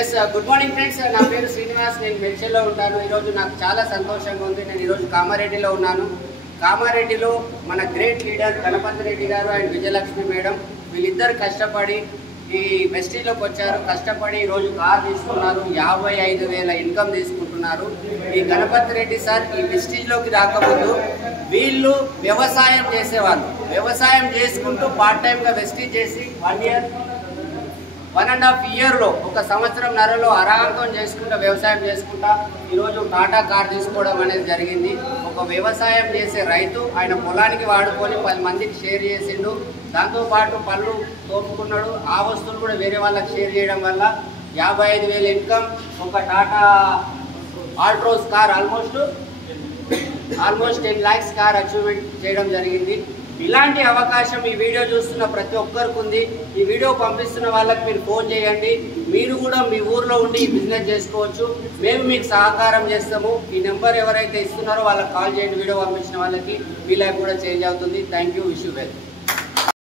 Yes good morning friends, నా పేరు శ్రీనివాస్. నేను మెడ్చల్లో ఉంటాను. ఈరోజు నాకు చాలా సంతోషంగా ఉంది. నేను ఈరోజు కామారెడ్డిలో ఉన్నాను. కామారెడ్డిలో మన గ్రేట్ లీడర్ గణపతి రెడ్డి గారు అండ్ విజయలక్ష్మి మేడం వీళ్ళిద్దరు కష్టపడి ఈ వెస్టీజ్లోకి వచ్చారు. కష్టపడి ఈరోజు కార్ తీసుకున్నారు. 55,000 ఇన్కమ్ తీసుకుంటున్నారు. ఈ గణపతి రెడ్డి సార్ ఈ వెస్టీజ్లోకి రాకముందు వీళ్ళు వ్యవసాయం చేసేవాళ్ళు. వ్యవసాయం చేసుకుంటూ పార్ట్ టైంగా వెస్టీజ్ చేసి 1.5 ఇయర్లో 1 సంవత్సరంన్నరలో ఆరాంతం చేసుకుంటా వ్యవసాయం చేసుకుంటా ఈరోజు టాటా కార్ తీసుకోవడం అనేది జరిగింది. ఒక వ్యవసాయం చేసే రైతు ఆయన పొలానికి వాడుకొని 10 మందికి షేర్ చేసిండు. దాంతోపాటు పళ్ళు తోపుకున్నాడు. ఆ వస్తువులు కూడా వేరే వాళ్ళకి షేర్ చేయడం వల్ల 55,000 ఇన్కమ్, ఒక Tata Altroz car almost 10 lakhs car achievement చేయడం జరిగింది. ఇలాంటి అవకాశం ఈ వీడియో చూస్తున్న ప్రతి ఒక్కరికి ఉంది. ఈ వీడియో పంపిస్తున్న వాళ్ళకి మీరు ఫోన్ చేయండి. మీరు కూడా మీ ఊర్లో ఉండి ఈ బిజినెస్ చేసుకోవచ్చు. మేము మీకు సహకారం చేస్తాము. ఈ నెంబర్ ఎవరైతే ఇస్తున్నారో వాళ్ళకి కాల్ చేయండి. వీడియో పంపించిన వాళ్ళకి మీ లైఫ్ కూడా చేంజ్ అవుతుంది. Thank you. Wish you well.